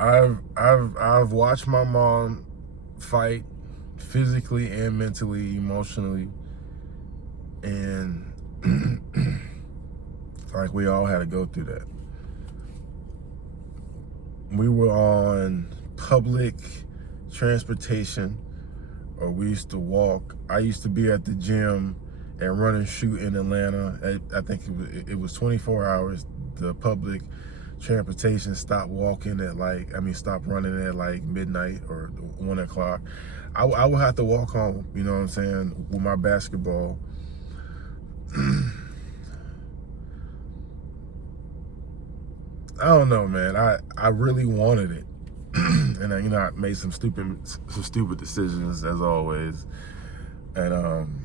I've watched my mom fight physically and mentally, emotionally, and like we all had to go through that. We were on public transportation, or we used to walk. I used to be at the gym and run and shoot in Atlanta. I think it was 24 hours. The public transportation stopped stopped running at like midnight or 1 o'clock. I would have to walk home, you know what I'm saying, with my basketball. I don't know, man. I really wanted it. And I made some stupid decisions as always. And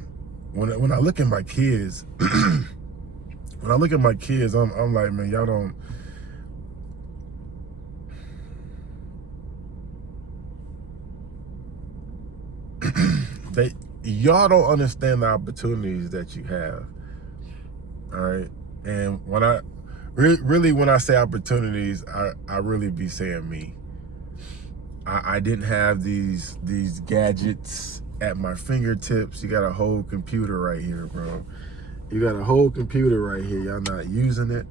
when I look at my kids, when I look at my kids, I'm like, man, y'all don't. Y'all don't understand the opportunities that you have. All right, and when I when I say opportunities, I really be saying me. I didn't have these gadgets at my fingertips. You got a whole computer right here, bro. You got a whole computer right here. Y'all not using it.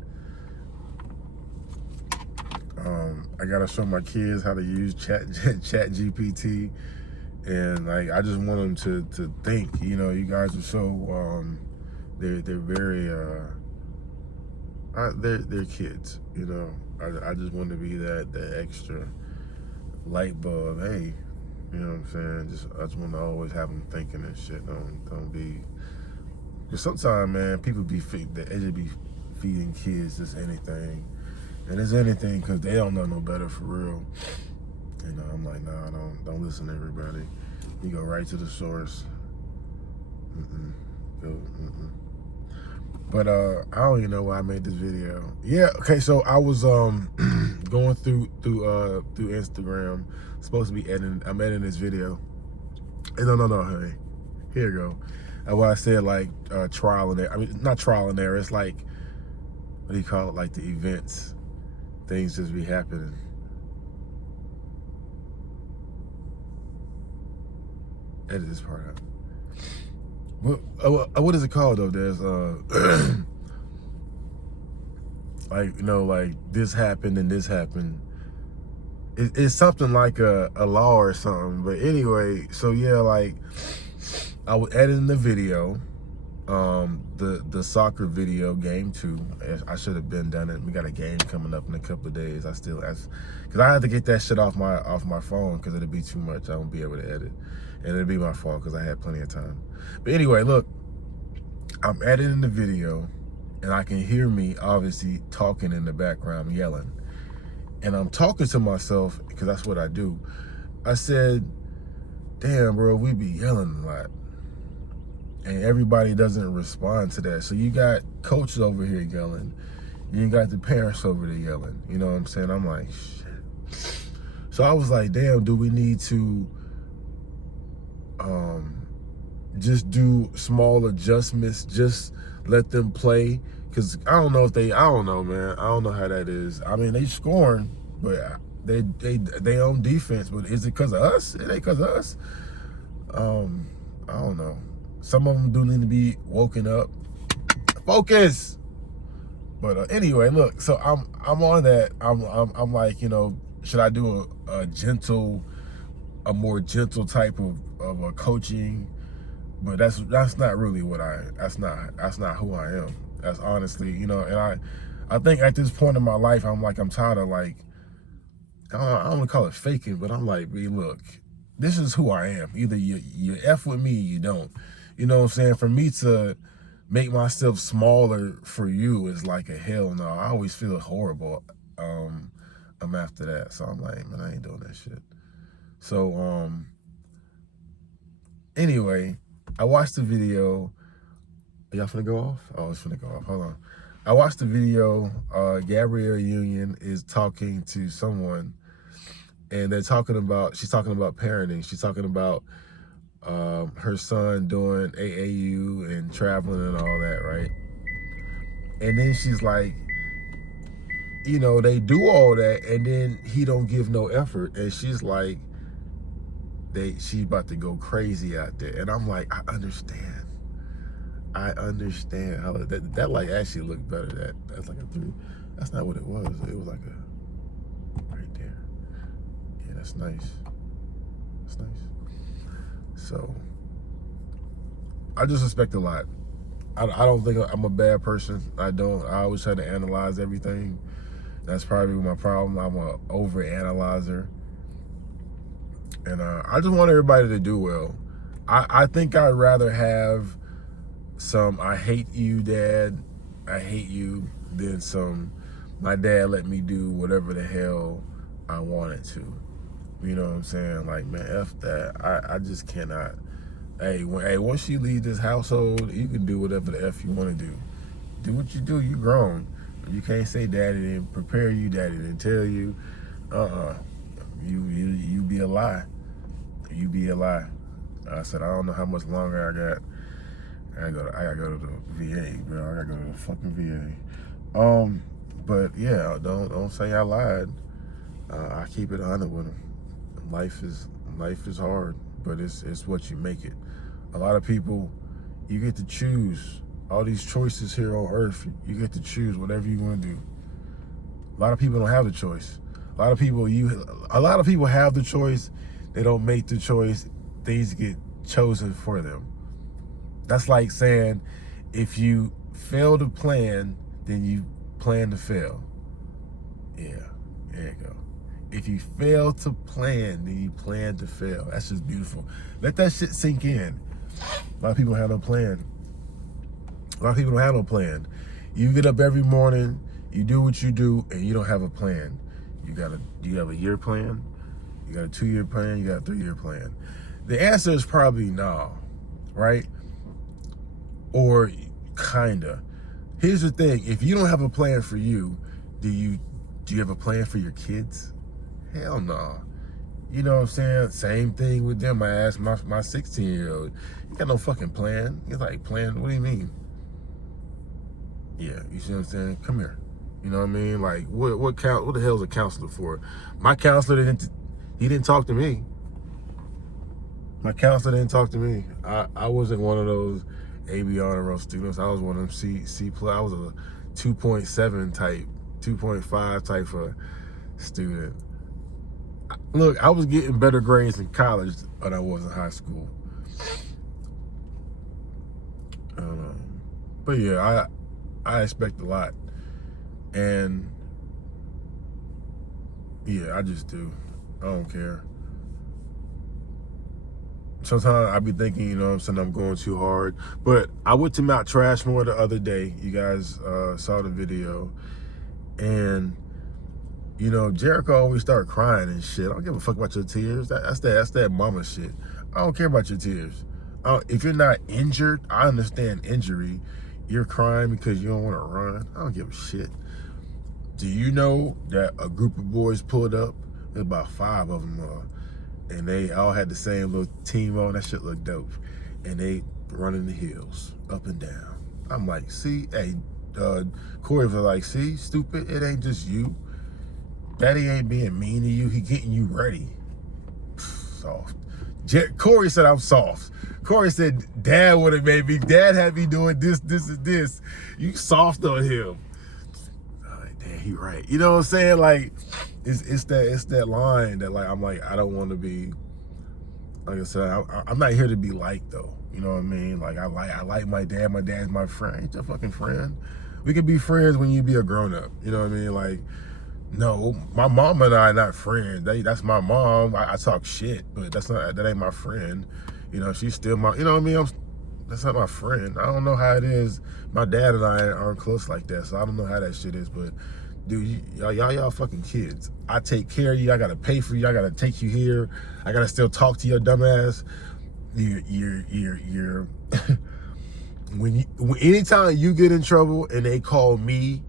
I gotta show my kids how to use chat GPT, and like I just want them to think. You know, you guys are so they're very they're kids. You know, I just want to be that extra light bulb. Hey, you know what I'm saying? I just want to always have them thinking and shit. Don't be. Because sometimes, man, people they just be feeding kids just anything, and it's anything because they don't know no better for real. You know, I'm like, nah, don't listen to everybody. You go right to the source. But I don't even know why I made this video. Yeah, okay, so I was going through Instagram. Supposed to be editing. I'm editing this video. Hey, no, hey, here you go. What I said, like trial and error. I mean, not trial and error. It's like, what do you call it? Like the events, things just be happening. Edit this part out. What is it called though? There's like, you know, like this happened and this happened. It's something like a law or something. But anyway, so yeah, like I was editing the video, the soccer video, game 2. I should have been done it. We got a game coming up in a couple of days. Because I had to get that shit off my phone because it'd be too much. I won't be able to edit, and it'd be my fault because I had plenty of time. But anyway, look, I'm editing the video, and I can hear me obviously talking in the background, yelling, and I'm talking to myself because that's what I do. I said, damn, bro, we be yelling a lot. And everybody doesn't respond to that. So you got coaches over here yelling. You got the parents over there yelling. You know what I'm saying? I'm like, shit. So I was like, damn, do we need to just do small adjustments? Just let them play? Because I don't know, man. I don't know how that is. I mean, they scoring, but they on defense. But is it because of us? It ain't because of us. I don't know. Some of them do need to be woken up. Focus. But anyway, look. So I'm on that. I'm like, you know, should I do a more gentle type of a coaching? But that's not really that's not who I am. That's honestly, you know. And I think at this point in my life, I'm tired of like, I don't want to call it faking, but I'm like, hey, look, this is who I am. Either you F with me or you don't. You know what I'm saying? For me to make myself smaller for you is like a hell no. I always feel horrible after that. So I'm like, man, I ain't doing that shit. So anyway, I watched the video. Are y'all finna go off? Oh, it's finna go off. Hold on. I watched the video. Gabrielle Union is talking to someone, and she's talking about parenting. She's talking about her son doing AAU and traveling and all that, right? And then she's like, you know, they do all that, and then he don't give no effort, and she's like, she's about to go crazy out there, and I'm like, I understand how that like actually looked better. That's like a 3. That's not what it was. It was like a right there. Yeah, that's nice. That's nice. So I just expect a lot. I don't think I'm a bad person. I always try to analyze everything. That's probably my problem. I'm a over analyzer. And I just want everybody to do well. I think I'd rather have some I hate you, Dad, I hate you, than some my dad let me do whatever the hell I wanted to. You know what I'm saying? Like, man, F that. I just cannot. Hey, once you leave this household, you can do whatever the F you want to do. Do what you do. You grown. You can't say daddy didn't prepare you, daddy didn't tell you. You be a lie. You be a lie. I said, I don't know how much longer I got. I gotta go to the VA, bro. I gotta go to the fucking VA. But yeah, don't say I lied. I keep it 100 with them. Life is hard, but it's what you make it. A lot of people, you get to choose. All these choices here on earth, you get to choose whatever you want to do. A lot of people don't have the choice. A lot of people have the choice. They don't make the choice. Things get chosen for them. That's like saying, if you fail to plan, then you plan to fail. Yeah, there you go. If you fail to plan, then you plan to fail. That's just beautiful. Let that shit sink in. A lot of people have no plan. A lot of people don't have no plan. You get up every morning, you do what you do, and you don't have a plan. Do you have a year plan? You got a 2-year plan? You got a 3-year plan? The answer is probably no, right? Or kinda. Here's the thing: if you don't have a plan for you, do you have a plan for your kids? Hell no. You know what I'm saying? Same thing with them. I asked my 16-year-old, you got no fucking plan? He's like, plan? What do you mean? Yeah, you see what I'm saying? Come here. You know what I mean? Like, what the hell is a counselor for? My counselor didn't talk to me. My counselor didn't talk to me. I wasn't one of those AB honor roll students. I was one of them C+. I was a 2.7 type, 2.5 type of student. Look, I was getting better grades in college than I was in high school. But yeah, I expect a lot. And yeah, I just do. I don't care. Sometimes I be thinking, you know what I'm saying, I'm going too hard. But I went to Mount Trashmore the other day. You guys saw the video. And, you know, Jericho always start crying and shit. I don't give a fuck about your tears. That's that mama shit. I don't care about your tears. If you're not injured, I understand injury. You're crying because you don't want to run. I don't give a shit. Do you know that a group of boys pulled up? There's about 5 of them, and they all had the same little team on. That shit looked dope. And they running the hills up and down. I'm like, see, hey, Corey was like, see, stupid, it ain't just you. Daddy ain't being mean to you. He getting you ready. Soft. Corey said I'm soft. Corey said, Dad would have made me. Dad had me doing this, and this. You soft on him. Damn, he right. You know what I'm saying? Like, it's that line that, like, I'm like, I don't want to be. Like I said, I'm not here to be liked, though. You know what I mean? Like, I like my dad. My dad's my friend. He's your fucking friend. We can be friends when you be a grown up. You know what I mean? Like, no, my mom and I are not friends. That's my mom. I talk shit, but that ain't my friend. You know, she's still my. You know what I mean? That's not my friend. I don't know how it is. My dad and I aren't close like that, so I don't know how that shit is. But dude, y'all fucking kids. I take care of you. I gotta pay for you. I gotta take you here. I gotta still talk to your dumb ass. You're anytime you get in trouble and they call me,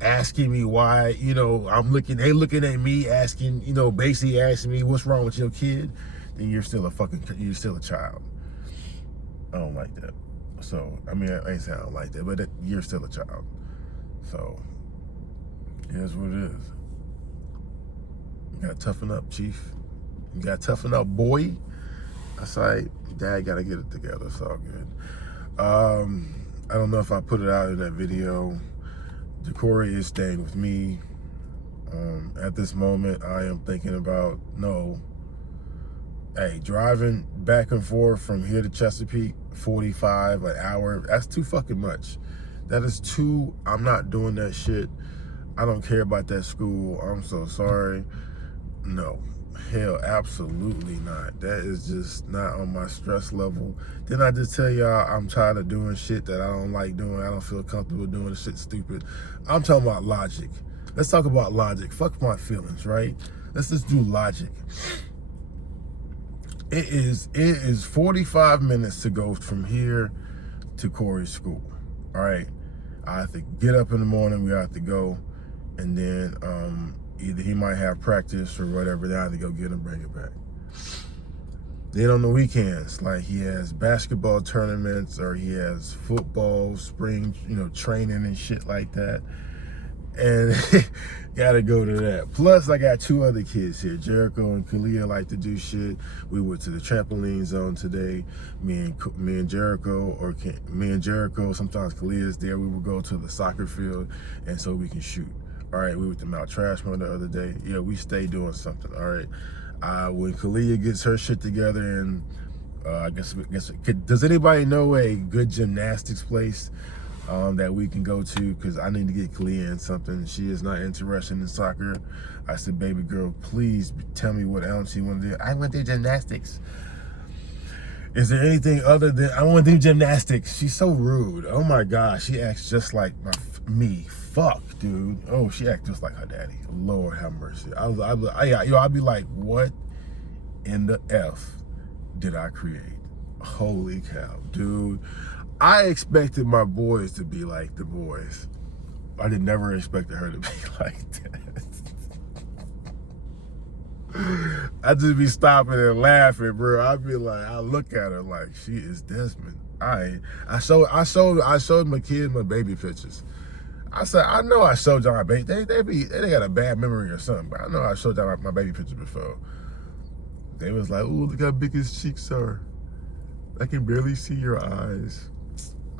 asking me why, you know, they looking at me asking, you know, basically asking me what's wrong with your kid, then you're still a child. I don't like that. So, I mean, I ain't saying I don't like that, but you're still a child. So, Here's what it is. You gotta toughen up, Chief. You gotta toughen up, boy. That's right. Dad gotta get it together. It's all good. I don't know if I put it out in that video. Corey is staying with me. At this moment, I am thinking about, driving back and forth from here to Chesapeake, 45 an hour, that's too fucking much. That is too, I'm not doing that shit. I don't care about that school. I'm so sorry. No, hell, absolutely not. That is just not on my stress level. Didn't I just tell y'all I'm tired of doing shit that I don't like doing? I don't feel comfortable doing. The shit stupid. I'm talking about logic. Let's talk about logic. Fuck my feelings, right? Let's just do logic. It is 45 minutes to go from here to Corey's school. All right. I have to get up in the morning. We have to go. And then either he might have practice or whatever. Then I have to go get him, bring it back. Then on the weekends, like he has basketball tournaments or he has football, spring, training and shit like that. And gotta go to that. Plus, I got two other kids here. Jericho and Kalia like to do shit. We went to the trampoline zone today. Me and Jericho, sometimes Kalia's there. We would go to the soccer field, and so we can shoot. All right, we went to Mount Trashmore the other day. Yeah, we stay doing something. All right. When Kalia gets her shit together, and I guess does anybody know a good gymnastics place that we can go to? Because I need to get Kalia in something. She is not interested in soccer. I said, baby girl, please tell me what else you want to do. I want to do gymnastics. Is there anything other than I want to do gymnastics? She's so rude. Oh my gosh, she acts just like me. Fuck, dude. Oh, she acts just like her daddy. Lord have mercy. I'd be like, what in the F did I create? Holy cow, dude. I expected my boys to be like the boys. I never expected her to be like that. I just be stopping and laughing, bro. I'd be like, I look at her like she is Desmond. I showed my kids my baby pictures. I said, I know I showed y'all my baby. They got a bad memory or something, but I know I showed y'all my baby picture before. They was like, ooh, look how big his cheeks are. I can barely see your eyes.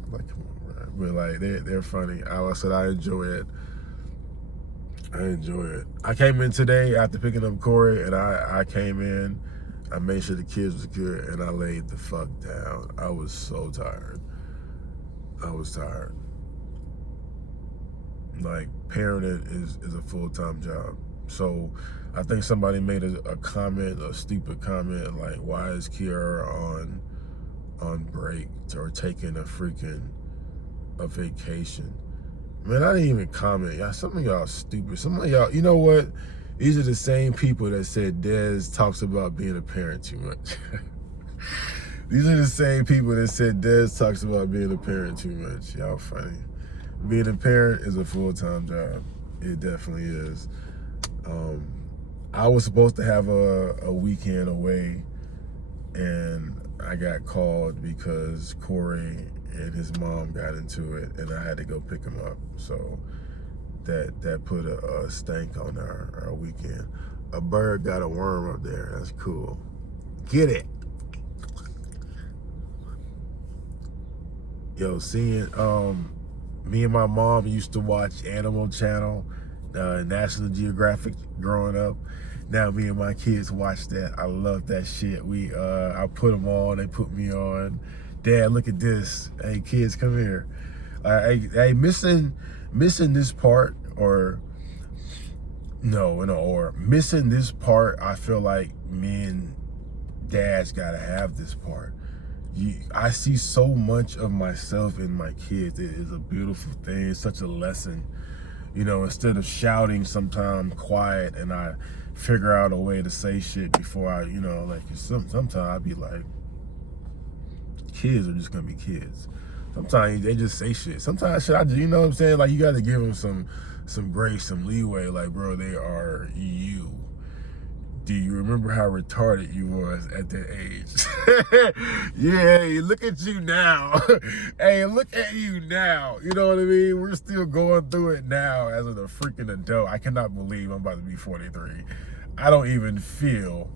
I'm like, come on, man. But like, they're funny. I said I enjoy it. I came in today after picking up Corey, and I came in. I made sure the kids was good, and I laid the fuck down. I was so tired. Like, parenting is a full-time job. So I think somebody made a comment, a stupid comment, like, why is Kiara on break or taking a vacation? Man, I didn't even comment. Y'all, some of y'all stupid. Some of y'all, you know what? These are the same people that said Dez talks about being a parent too much. These are the same people that said Dez talks about being a parent too much. Y'all funny. Being a parent is a full-time job. It definitely is. I was supposed to have a weekend away, and I got called because Corey and his mom got into it, and I had to go pick him up. So that put a stank on our weekend. A bird got a worm up there. That's cool. Get it. Yo, seeing me and my mom used to watch Animal Channel, National Geographic growing up. Now me and my kids watch that. I love that shit. I put them on. They put me on. Dad, look at this. Hey, kids, come here. Hey, missing this part, or missing this part. I feel like me and Dad's gotta have this part. I see so much of myself in my kids. It is a beautiful thing. It's such a lesson. Instead of shouting, sometimes quiet, and I figure out a way to say shit before I, sometimes I'd be like, kids are just gonna be kids. Sometimes they just say shit. Sometimes shit, you know what I'm saying? Like, you gotta give them some grace, some leeway. Like, bro, they are you. do you remember how retarded you was at that age? Yeah, hey, look at you now. Hey, look at you now. You know what I mean? We're still going through it now as a freaking adult. I cannot believe I'm about to be 43. I don't even feel,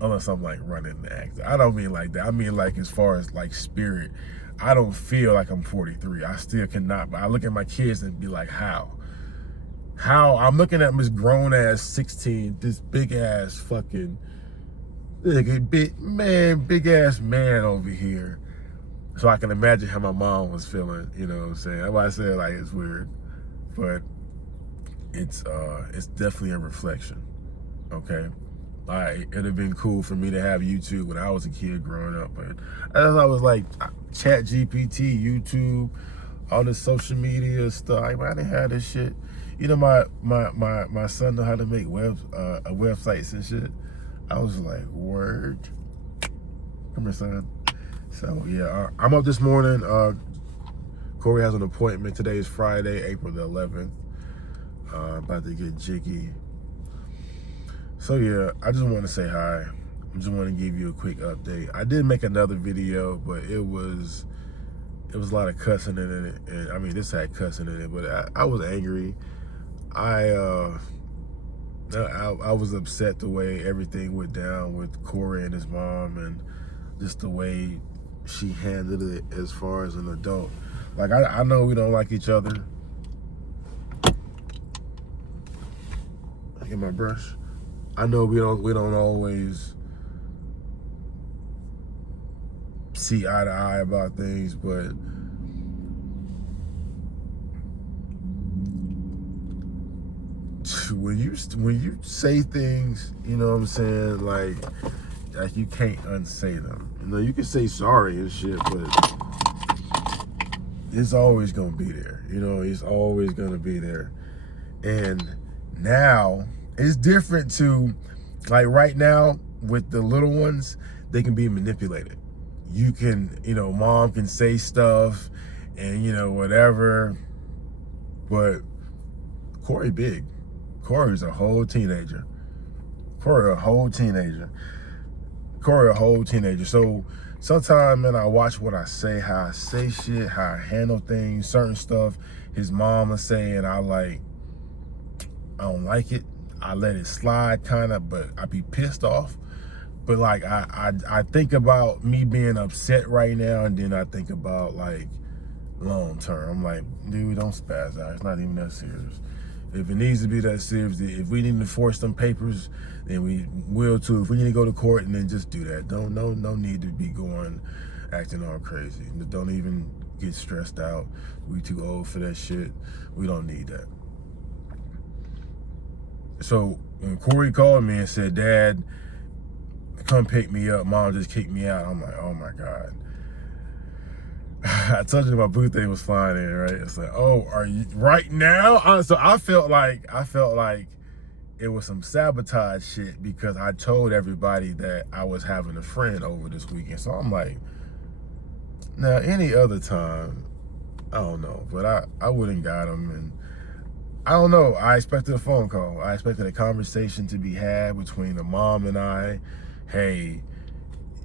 unless I'm like running the act. I don't mean like that. I mean like as far as like spirit. I don't feel like I'm 43. I still cannot. But I look at my kids and be like, how? How? I'm looking at this grown ass 16, this big ass fucking big ass man over here. So I can imagine how my mom was feeling, you know what I'm saying? That's why I said like it's weird. But it's definitely a reflection. Okay. It'd have been cool for me to have YouTube when I was a kid growing up, but as I was like Chat GPT, YouTube, all this social media stuff, I didn't have this shit. You know, my son know how to make websites and shit. I was like, word. Come here, son. So yeah, I'm up this morning. Corey has an appointment. Today is Friday, April the 11th. About to get jiggy. So yeah, I just want to say hi. I just want to give you a quick update. I did make another video, but it was a lot of cussing in it, and I mean this had cussing in it, but I was angry. I was upset the way everything went down with Corey and his mom, and just the way she handled it as far as an adult. Like I know we don't like each other. I get my brush. I know we don't always see eye to eye about things, but when you say things, you know what I'm saying, like you can't unsay them. You know, you can say sorry and shit, but it's always gonna be there. You know, it's always gonna be there. And now it's different to, like right now with the little ones, they can be manipulated. You can, you know, mom can say stuff and, you know, whatever, but Corey big. Corey's a whole teenager. Corey a whole teenager. So sometimes, man, I watch what I say, how I say shit, how I handle things, certain stuff his mom will say, and I don't like it. I let it slide kind of, but I be pissed off. But like I think about me being upset right now, and then I think about like long term. I'm like, dude, don't spaz out. It's not even that serious. If it needs to be that serious, if we need to force them papers, then we will too. If we need to go to court, and then just do that. No need to be acting all crazy. Don't even get stressed out. We too old for that shit. We don't need that. So when Corey called me and said, Dad, come pick me up, Mom just kicked me out, I'm like, oh my God. I told you my birthday was flying in, right? It's like, oh, are you right now? So I felt like it was some sabotage shit because I told everybody that I was having a friend over this weekend. So I'm like, now any other time, I don't know, but I wouldn't got him. And I don't know. I expected a phone call. I expected a conversation to be had between the mom and I. Hey,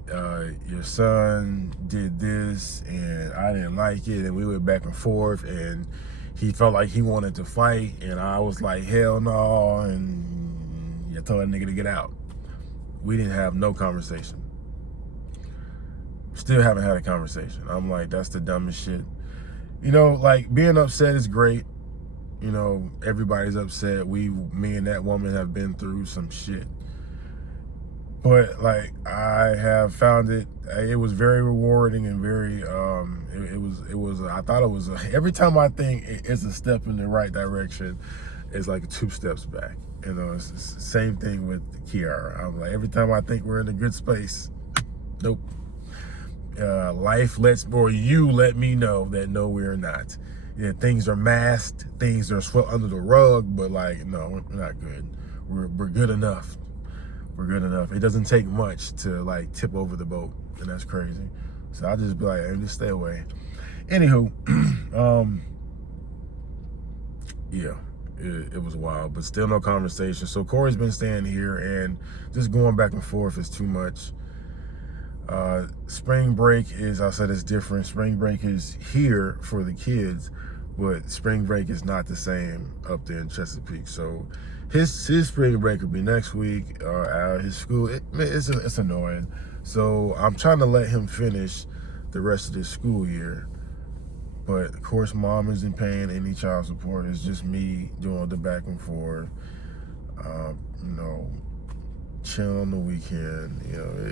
your son did this and I didn't like it, and we went back and forth, and he felt like he wanted to fight, and I was like, hell no, and I told that nigga to get out. We didn't have no conversation. Still haven't had a conversation. I'm like, that's the dumbest shit. You know, like being upset is great. You know, everybody's upset. Me and that woman have been through some shit. But like, I have found it was very rewarding and very, I thought it was, every time I think it's a step in the right direction, it's like 2 steps back. You know, it's the same thing with Kiara. I'm like, every time I think we're in a good space, nope. Life you let me know that no, we're not. Yeah, things are masked, things are swept under the rug, but like, no, we're not good. We're good enough. We're good enough. It doesn't take much to like tip over the boat, and that's crazy. So I'll just be like, hey, just stay away. Anywho, yeah, it was wild, but still no conversation. So Corey's been staying here, and just going back and forth is too much. Spring break is, I said, it's different. Spring break is here for the kids, but spring break is not the same up there in Chesapeake. So his spring break will be next week. His school, it's annoying. So I'm trying to let him finish the rest of the school year. But of course, mom isn't paying any child support. It's just me doing the back and forth. Chilling on the weekend.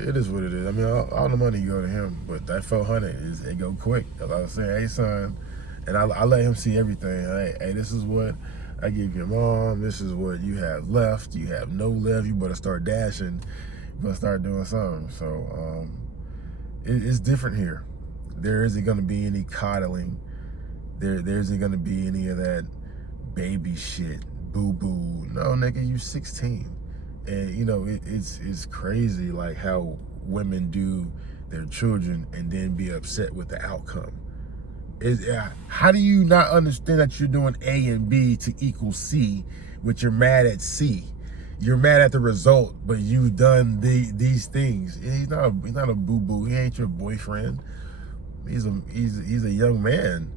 It is what it is. I mean, all the money go to him, but that 400 it go quick. Like I was saying, hey son, and I let him see everything. Hey, this is what I give your mom. This is what you have left. You have no left. You better start dashing. You better start doing something. So it's different here. There isn't going to be any coddling. There isn't going to be any of that baby shit, boo-boo. No, nigga, you 16. And, it's crazy, like, how women do their children and then be upset with the outcome. How do you not understand that you're doing A and B to equal C, but you're mad at C? You're mad at the result, but you've done these things. He's not a boo-boo. He ain't your boyfriend. He's a young man.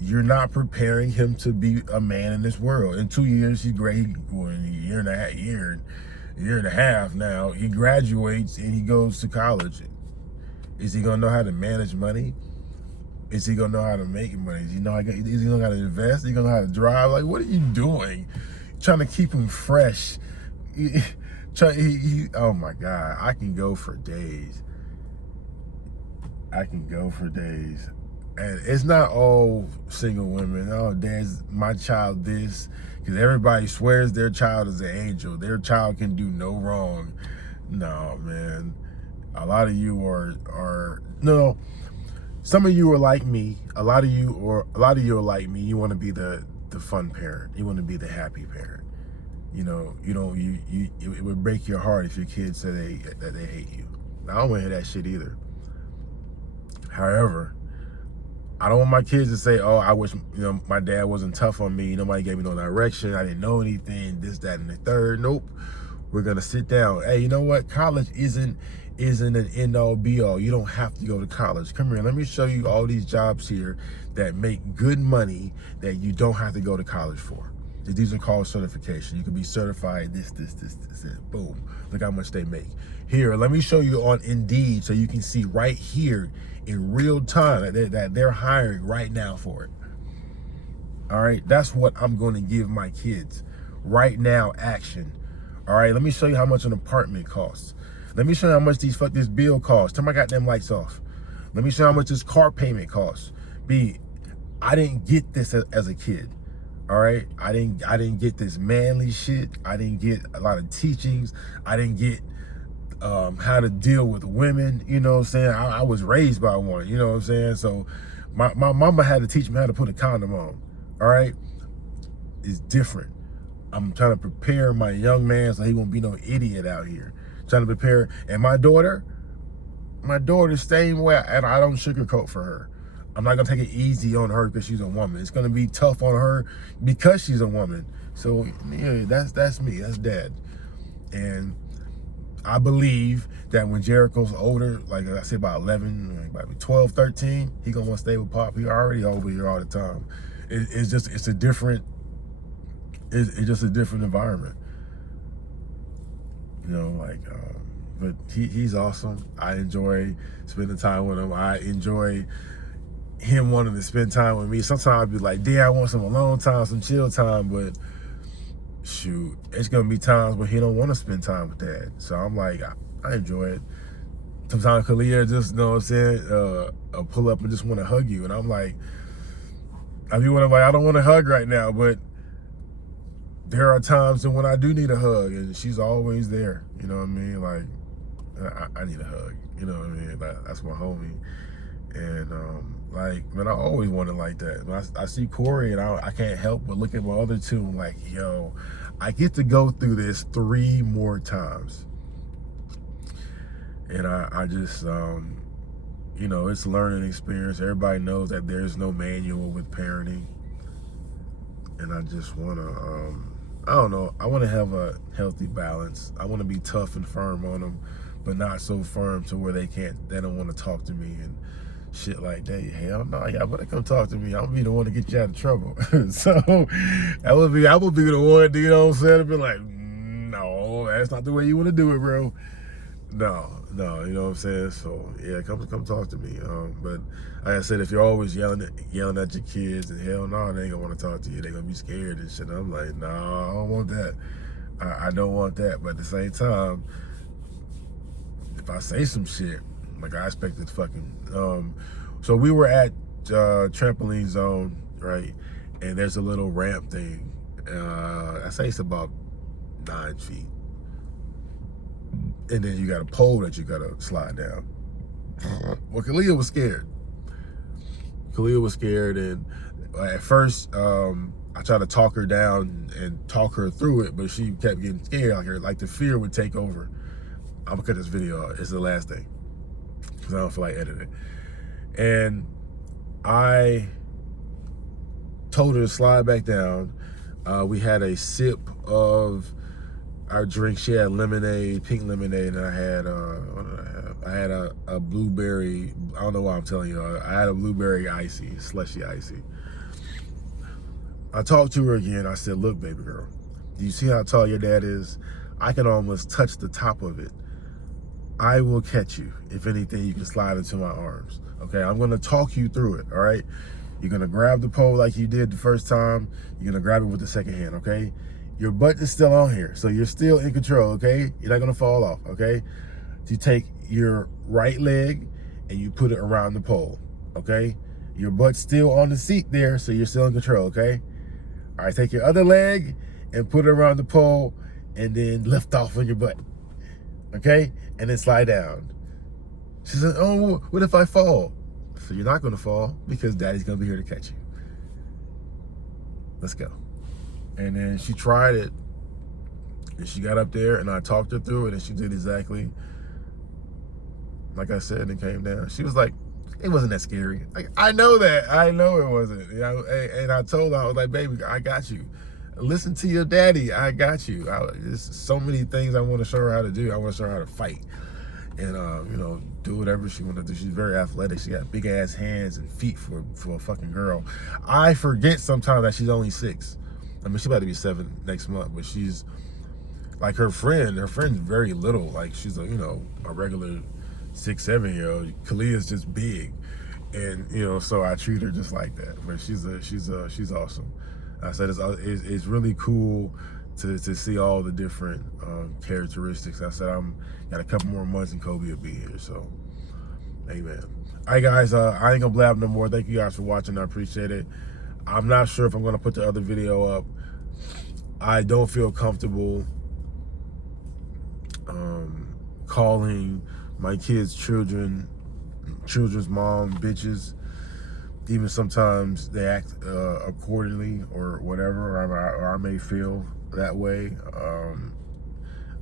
You're not preparing him to be a man in this world. In 2 years, he's great. Well, in a year and a half now, he graduates and he goes to college. Is he gonna know how to manage money? Is he gonna know how to make money? Is he gonna know how to invest? Is he gonna know how to drive? Like, what are you doing? Trying to keep him fresh. Oh my God, I can go for days. And it's not all single women. Oh, there's my child this. Because everybody swears their child is an angel. Their child can do no wrong. No, man. A lot of you are no. Some of you are like me. A lot of you are like me. You want to be the fun parent. You want to be the happy parent. It would break your heart if your kids say that they hate you. I don't want to hear that shit either. However, I don't want my kids to say, oh, I wish, my dad wasn't tough on me. Nobody gave me no direction. I didn't know anything, this, that, and the third. Nope. We're going to sit down. Hey, you know what? College isn't an end-all, be-all. You don't have to go to college. Come here. Let me show you all these jobs here that make good money that you don't have to go to college for. These are called certification. You can be certified this. Boom. Look how much they make. Here, let me show you on Indeed so you can see right here in real time that they're hiring right now for it. All right, that's what I'm going to give my kids right now. Action. All right, let me show you how much an apartment costs. Let me show you how much this bill costs. Turn my goddamn lights off. Let me show you how much this car payment costs. I didn't get this as a kid. All right, I didn't get this manly shit. I didn't get a lot of teachings. I didn't get how to deal with women. You know what I'm saying? I was raised by one. You know what I'm saying? So my mama had to teach me how to put a condom on. All right, it's different. I'm trying to prepare my young man so he won't be no idiot out here. Trying to prepare, and my daughter, same way. And I don't sugarcoat for her. I'm not gonna take it easy on her because she's a woman. It's gonna be tough on her because she's a woman. So yeah, that's me. That's dad. And I believe that when Jericho's older, like I said, about 11, about 12, 13, he gonna want to stay with Pop. He already over here all the time. It's just a different environment. But he's awesome. I enjoy spending time with him. I enjoy him wanting to spend time with me. Sometimes I'd be like, damn, I want some alone time, some chill time, but shoot, it's gonna be times where he don't want to spend time with dad. So I'm like, I enjoy it. Sometimes Kalia just, know what I'm saying, pull up and just want to hug you. And I'm like, I don't want to hug right now, but there are times when I do need a hug, and she's always there. You know what I mean? Like, I need a hug. You know what I mean? That's my homie. And man, I always wanted like that. When I see Corey, and I can't help but look at my other two. I'm like, yo, I get to go through this 3 more times. And I just, it's a learning experience. Everybody knows that there's no manual with parenting. and I just want to, I don't know, I want to have a healthy balance. I want to be tough and firm on them, but not so firm to where they don't want to talk to me and shit like that. Hell no, y'all better come talk to me. I'm gonna be the one to get you out of trouble. So I would be the one, you know what I'm saying, to be like, no, that's not the way you want to do it, bro. No, you know what I'm saying? So yeah, come talk to me. But like I said, if you're always yelling at your kids, and hell no, they ain't gonna want to talk to you. They gonna be scared and shit. And I'm like, no, I don't want that. I don't want that. But at the same time, if I say some shit, like I expected fucking. So we were at trampoline zone, right? And there's a little ramp thing. I say it's about 9 feet. And then you got a pole that you gotta slide down. Well, Kalia was scared. And at first, I tried to talk her down and talk her through it, but she kept getting scared. Like the fear would take over. I'm gonna cut this video out. It's the last thing, because I don't feel like editing. And I told her to slide back down. We had a sip of our drink. She had lemonade, pink lemonade, and I had what did I have? I had a blueberry. I don't know why I'm telling you. I had a blueberry icy, slushy icy. I talked to her again. I said, "Look, baby girl, do you see how tall your dad is? I can almost touch the top of it. I will catch you. If anything, you can slide into my arms. Okay, I'm gonna talk you through it. All right, you're gonna grab the pole like you did the first time. You're gonna grab it with the second hand. Okay." Your butt is still on here, so you're still in control, okay? You're not gonna fall off, okay? You take your right leg and you put it around the pole, okay? Your butt's still on the seat there, so you're still in control, okay? All right, take your other leg and put it around the pole and then lift off on your butt, okay? And then slide down. She said, oh, what if I fall? So you're not gonna fall because daddy's gonna be here to catch you. Let's go. And then she tried it, and she got up there, and I talked her through it, and she did exactly like I said, and came down. She was like, it wasn't that scary. Like, I know it wasn't. You know, and I told her, I was like, baby, I got you. Listen to your daddy, I got you. There's so many things I want to show her how to do. I want to show her how to fight. And, you know, do whatever she wanted to do. She's very athletic. She got big ass hands and feet for a fucking girl. I forget sometimes that she's only 6. I mean, she's about to be 7 next month, but she's like her friend's very little. Like she's a regular 6, 7-year-old. Kalia's just big, and so I treat her just like that. But she's awesome. I said it's really cool to see all the different characteristics. I said I'm got a couple more months and Kobe will be here. So, amen. All right, guys. I ain't gonna blab no more. Thank you guys for watching. I appreciate it. I'm not sure if I'm gonna put the other video up. I don't feel comfortable calling my kids' children's mom bitches. Even sometimes they act accordingly or whatever, or I may feel that way.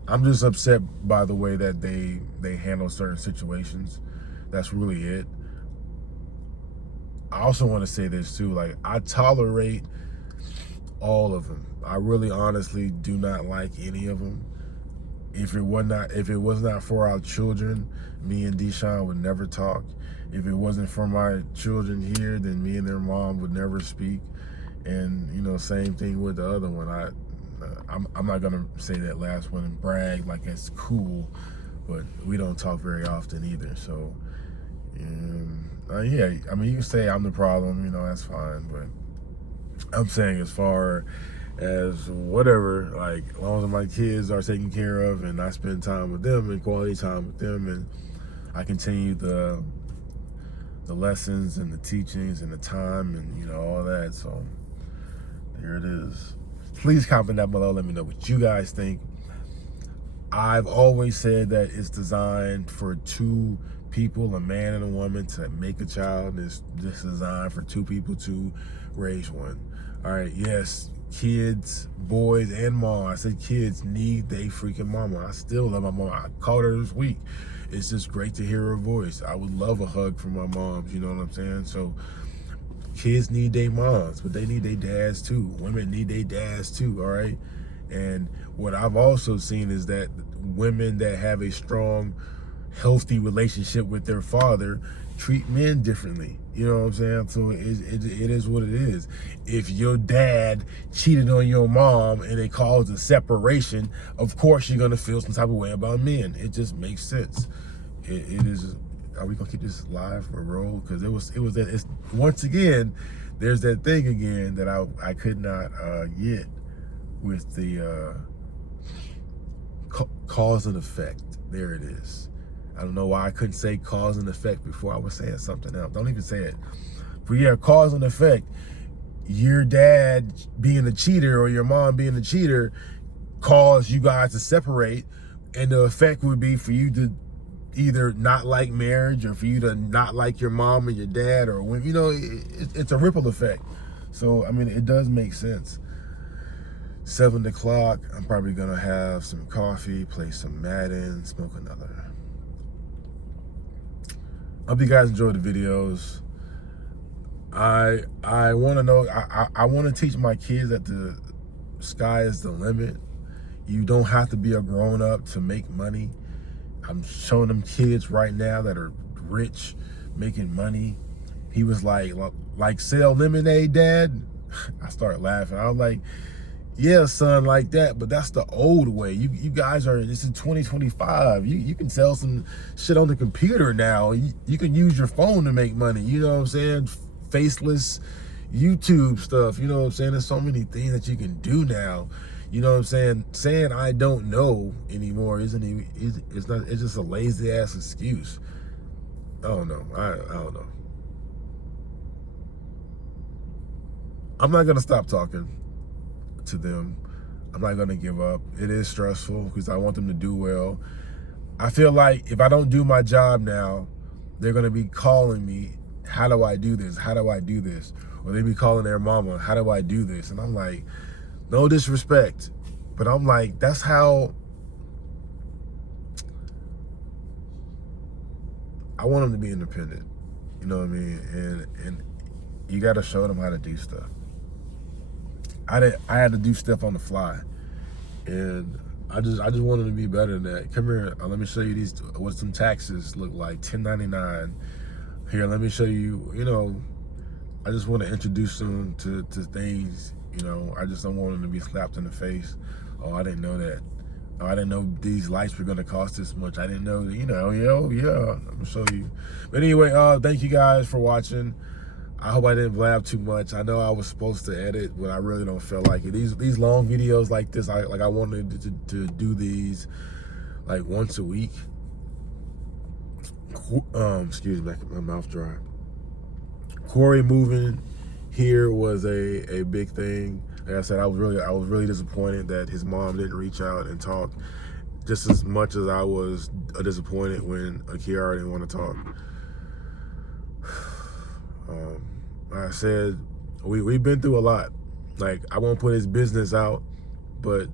I'm just upset by the way that they handle certain situations. That's really it. I also want to say this too, like I tolerate all of them. I really honestly do not like any of them. If it was not for our children, me and Deshaun would never talk. If it wasn't for my children here, then me and their mom would never speak. And same thing with the other one. I'm not gonna say that last one and brag like it's cool, but we don't talk very often either. So yeah, I mean, you can say I'm the problem, that's fine, but I'm saying as far as whatever, like as long as my kids are taken care of and I spend time with them and quality time with them, and I continue the lessons and the teachings and the time and all that. So there it is. Please comment down below. Let me know what you guys think. I've always said that it's designed for 2 people, a man and a woman, to make a child. It's designed for 2 people to raise one. All right, yes, kids, boys, and mom. I said kids need they freaking mama. I still love my mom. I called her this week. It's just great to hear her voice. I would love a hug from my mom. You know what I'm saying? So Kids need their moms, but they need their dads too. Women need their dads too, all right? And what I've also seen is that women that have a strong, healthy relationship with their father treat men differently. You know what I'm saying? So it is what it is. If your dad cheated on your mom and it caused a separation, of course you're gonna feel some type of way about men. It just makes sense. It is. Are we gonna keep this live or roll? Because it was that. It's once again, there's that thing again that I could not get with the cause and effect. There it is. I don't know why I couldn't say cause and effect before. I was saying something else. Don't even say it. But yeah, cause and effect. Your dad being a cheater or your mom being a cheater caused you guys to separate, and the effect would be for you to either not like marriage or for you to not like your mom and your dad, or when, you know, it's a ripple effect. So I mean, it does make sense. 7 o'clock, I'm probably gonna have some coffee, play some Madden, smoke another. Hope you guys enjoy the videos. I want to know, I want to teach my kids that the sky is the limit. You don't have to be a grown up to make money. I'm showing them kids right now that are rich, making money. He was like sell lemonade, Dad? I started laughing. I was like, yeah, son, like that, but that's the old way. You guys are, this is 2025. You can sell some shit on the computer now. You can use your phone to make money. You know what I'm saying? Faceless YouTube stuff. You know what I'm saying? There's so many things that you can do now. You know what I'm saying? Saying I don't know anymore it's just a lazy ass excuse. I don't know. I don't know. I'm not gonna stop talking to them. I'm not gonna give up. It is stressful because I want them to do well. I feel like if I don't do my job now, they're gonna be calling me, how do I do this? How do I do this? Or they be calling their mama, how do I do this? And I'm like, no disrespect, but I'm like, that's how I want them to be independent. You know what I mean? And you gotta show them how to do stuff. I had to do stuff on the fly, and I just wanted to be better than that. Come here, let me show you these, what some taxes look like, 1099. Here, let me show you, you know, I just want to introduce them to things, you know. I just don't want them to be slapped in the face. Oh, I didn't know that. Oh, I didn't know these lights were going to cost this much. I didn't know, you know, yeah, I'm going to show you. But anyway, thank you guys for watching. I hope I didn't blab too much. I know I was supposed to edit, but I really don't feel like it. These long videos like this, I wanted to do these like once a week. Excuse me, my mouth dry. Corey moving here was a big thing. Like I said, I was really disappointed that his mom didn't reach out and talk, just as much as I was disappointed when Kiara didn't want to talk. Like I said, we've been through a lot. Like, I won't put his business out, but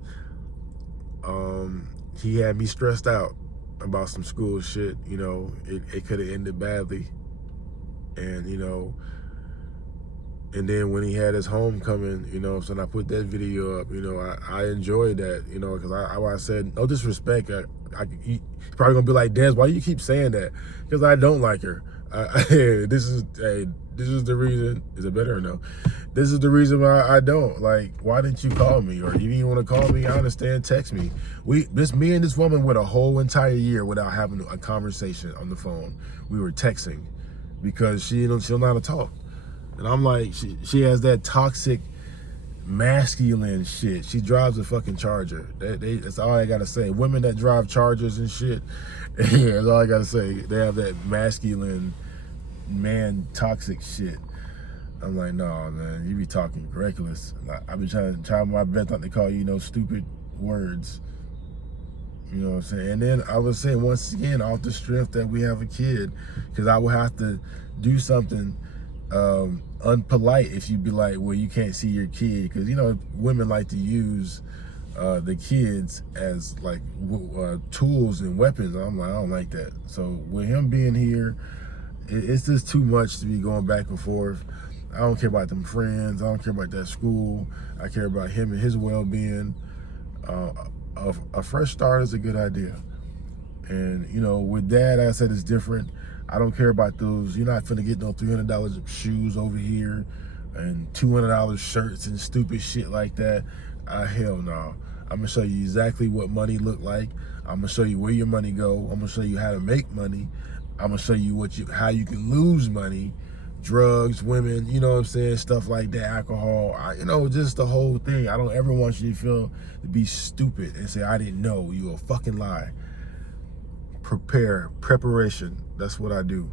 he had me stressed out about some school shit. You know, it could have ended badly. And, you know, and then when he had his homecoming, you know, so I put that video up, you know, I enjoyed that, you know, because I said, no disrespect, he's probably gonna be like, Des, why you keep saying that? Because I don't like her. This is the reason. Is it better or no? This is the reason why I don't. Like, why didn't you call me? Or you didn't want to call me? I understand. Text me. Me and this woman went a whole entire year without having a conversation on the phone. We were texting because she'll know how to talk. And I'm like, she has that toxic masculine shit. She drives a fucking Charger. That's all I gotta say. Women that drive Chargers and shit, that's all I gotta say. They have that masculine man toxic shit. I'm like, no, man, you be talking reckless. I be trying my best not to call you no stupid words. You know what I'm saying? And then I would say, once again, off the strength that we have a kid, because I would have to do something unpolite if you be like, well, you can't see your kid, because, you know, women like to use the kids as like tools and weapons. I'm like, I don't like that. So with him being here, it's just too much to be going back and forth. I don't care about them friends. I don't care about that school. I care about him and his well-being. A fresh start is a good idea. And, you know, with dad, like I said, it's different. I don't care about those. You're not finna get no $300 of shoes over here and $200 shirts and stupid shit like that. Hell no. I'm gonna show you exactly what money look like. I'm gonna show you where your money go. I'm gonna show you how to make money. I'm gonna show you how you can lose money. Drugs, women, you know what I'm saying, stuff like that, alcohol, you know, just the whole thing. I don't ever want you to feel to be stupid and say, I didn't know. You a fucking lie. Preparation. That's what I do.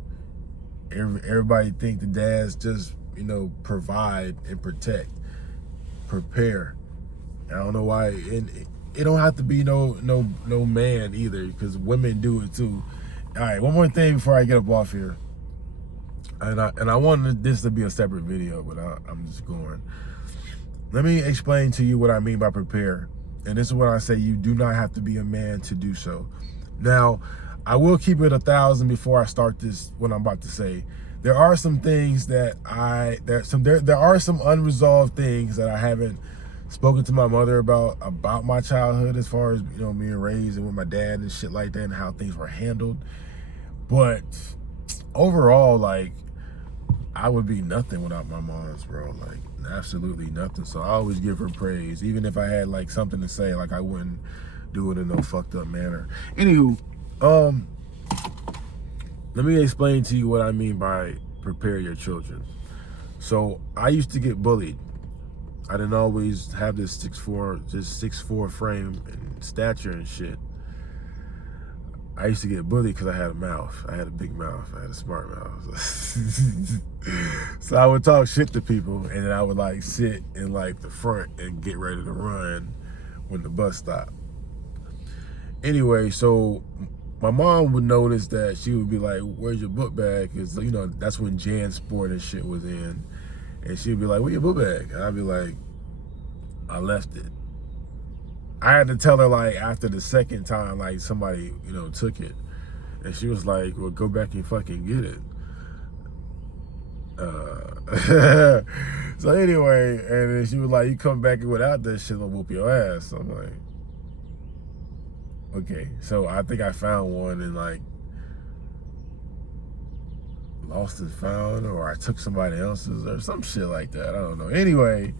Everybody think the dads just, you know, provide and protect. Prepare. I don't know why, and it don't have to be no man either, because women do it too. All right, one more thing before I get up off here. And I wanted this to be a separate video, but I'm just going. Let me explain to you what I mean by prepare. And this is what I say: you do not have to be a man to do so. Now, I will keep it 1,000 before I start this. What I'm about to say, there are some things that there are some unresolved things that I haven't spoken to my mother about my childhood, as far as, you know, being raised and with my dad and shit like that, and how things were handled. But overall, like, I would be nothing without my mom's, bro. Like, absolutely nothing. So I always give her praise, even if I had like something to say. Like, I wouldn't do it in no fucked up manner. Anywho, let me explain to you what I mean by prepare your children. So I used to get bullied. I didn't always have this 6'4" frame and stature and shit. I used to get bullied because I had a mouth. I had a big mouth. I had a smart mouth. So I would talk shit to people, and then I would like sit in like the front and get ready to run when the bus stopped. Anyway, so my mom would notice that. She would be like, "Where's your book bag?" Because, you know, that's when Jan Sport and shit was in. And she'd be like, "Where's your book bag?" And I'd be like, "I left it." I had to tell her, like, after the second time, like, somebody, you know, took it. And she was like, "Well, go back and fucking get it." So anyway, and then she was like, "You come back without that shit, I'll whoop your ass." So I'm like, okay. So I think I found one and, like, lost and found, or I took somebody else's or some shit like that. I don't know. Anyway,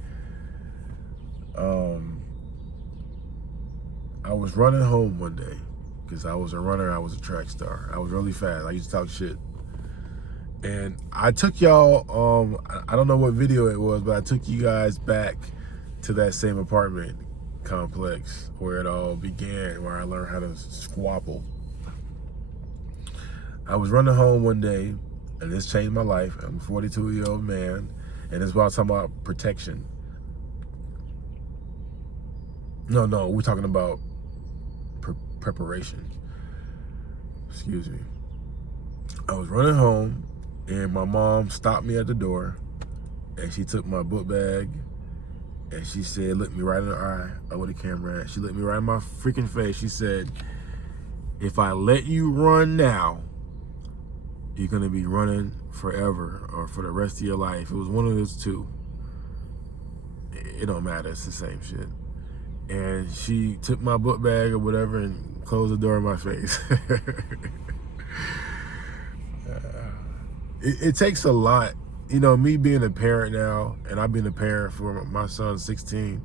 I was running home one day, because I was a runner, I was a track star. I was really fast. I used to talk shit. And I took y'all, I don't know what video it was, but I took you guys back to that same apartment complex where it all began, where I learned how to squabble. I was running home one day, and this changed my life. I'm a 42-year-old man, and it's about talking about protection. No, we're talking about preparation. Excuse me. I was running home, and my mom stopped me at the door, and she took my book bag, and she said, looked me right in the eye, where the camera at. She looked me right in my freaking face. She said, "If I let you run now, you're gonna be running forever, or for the rest of your life." It was one of those two. It don't matter, it's the same shit. And she took my book bag or whatever and closed the door in my face. It takes a lot. You know, me being a parent now, and I've been a parent for, my son's 16.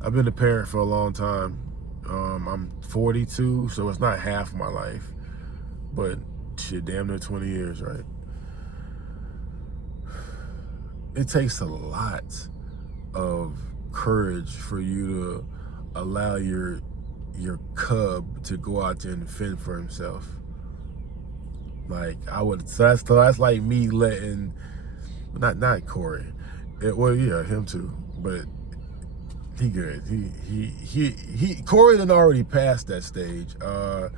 I've been a parent for a long time. I'm 42, so it's not half my life, but shit, damn near 20 years, right? It takes a lot of courage for you to allow your cub to go out there and fend for himself. Like, so that's like me letting, not Corey. Well, yeah, him too, but he good. He Corey done already passed that stage. Yeah,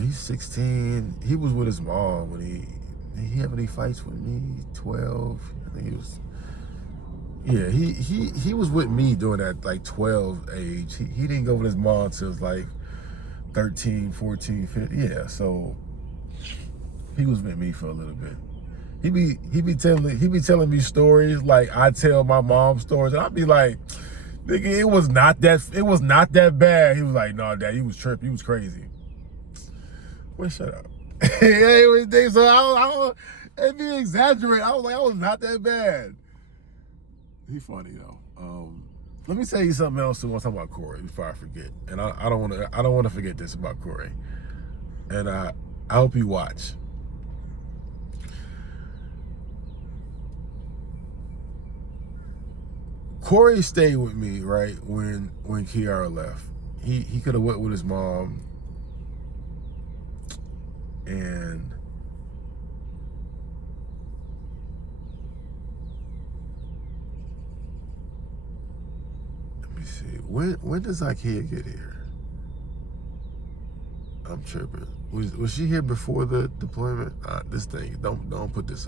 he's 16. He was with his mom when he had any fights with me. 12. I think he was. Yeah, he was with me during that like 12 age. He didn't go with his mom till like 13, 14, 15. Yeah, so he was with me for a little bit. he be telling me stories like I tell my mom stories, and I'd be like, nigga, it was not that bad. He was like, no, Dad, you was tripping, you was crazy. Well, shut up. So I don't, if he exaggerate, I was like, I was not that bad. He funny though. Let me tell you something else too. I want to talk about Corey before I forget, and I don't want to forget this about Corey, and I hope you watch. Corey stayed with me right when Kiara left. He could have went with his mom, and let me see, when does IKEA get here? I'm tripping. Was she here before the deployment? This thing, don't put this